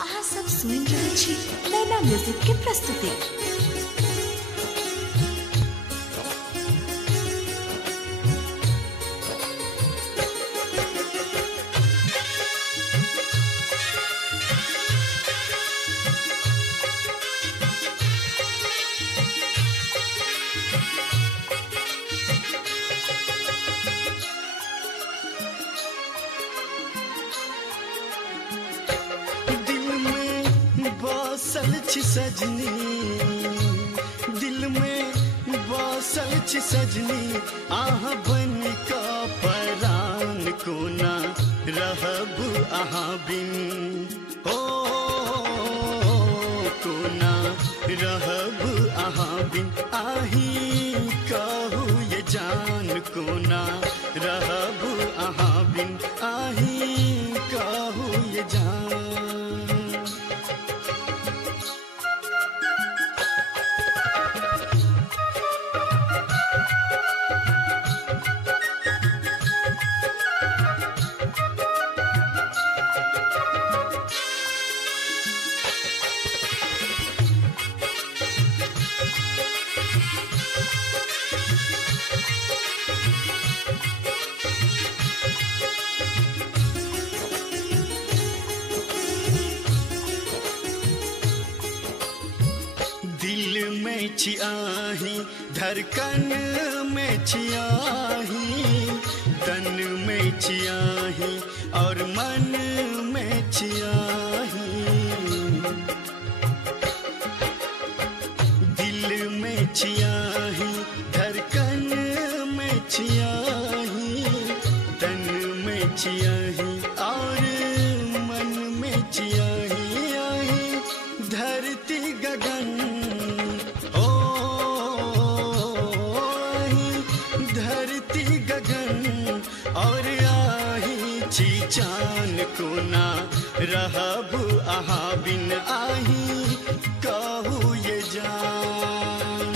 अहाँ सब सुनि रहल छी नैना म्यूजिक के प्रस्तुति। बसल छी सजनी, दिल में बसल छी सजनी, आह बन का परान कोना रहबू आहा बिन, ओ कोना रहबू आहा बिन, आही कहू ये जान कोना रहबू आहा बिन, आही कहू ये जान। दिल में छियाही, धड़कन में छियाही, तन में छियाही और मन में छियाही, दिल में छियाही, धड़कन में छियाही, तन में छियाही और मन में छियाही, आही धरती गगन, धरती गगन और आही छी चान कोना रहबू आहा बिन, आही कहू ये जान।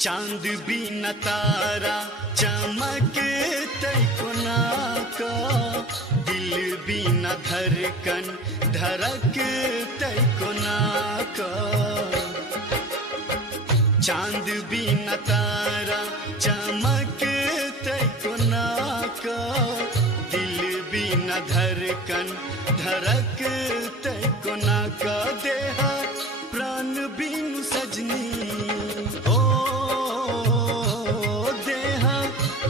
चांद बिना तारा चमकते कोना का, दिल बिना धड़कन धड़कते कोना का, चांद बिना तारा चमकते कोना का, दिल बिना धड़कन धड़कते कोना का, देहा प्राण बिनु सजनी,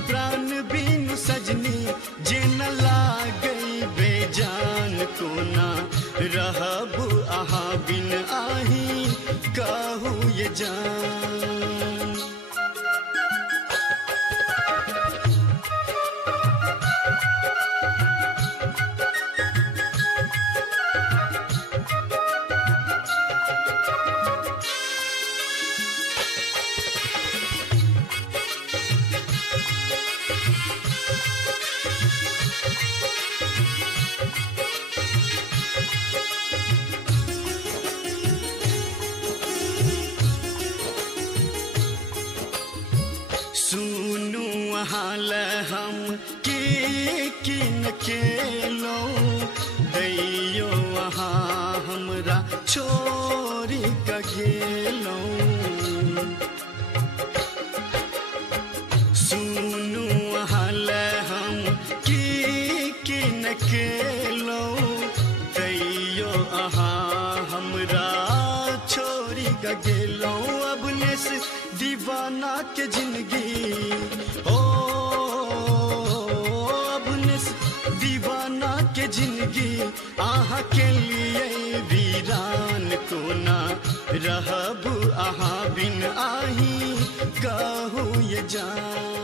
प्राण बिनु सजनी, जे न लागई बेजान कोना रहबू आहा बिन, आही कहू ये जान। सुनू हाल हम किन खेलो, दैयो वहाँ हमरा छोरी का गेलो, सुनू हाल हम किन खेलो, दैयो वहाँ हमरा छोरी का गेलो, अब नेस दीवाना के जिंदगी, ओ अब नेस दीवाना के जिंदगी, आहा के लिए वीरान कोना रहबू आहा बिन, आही कहू ये जान।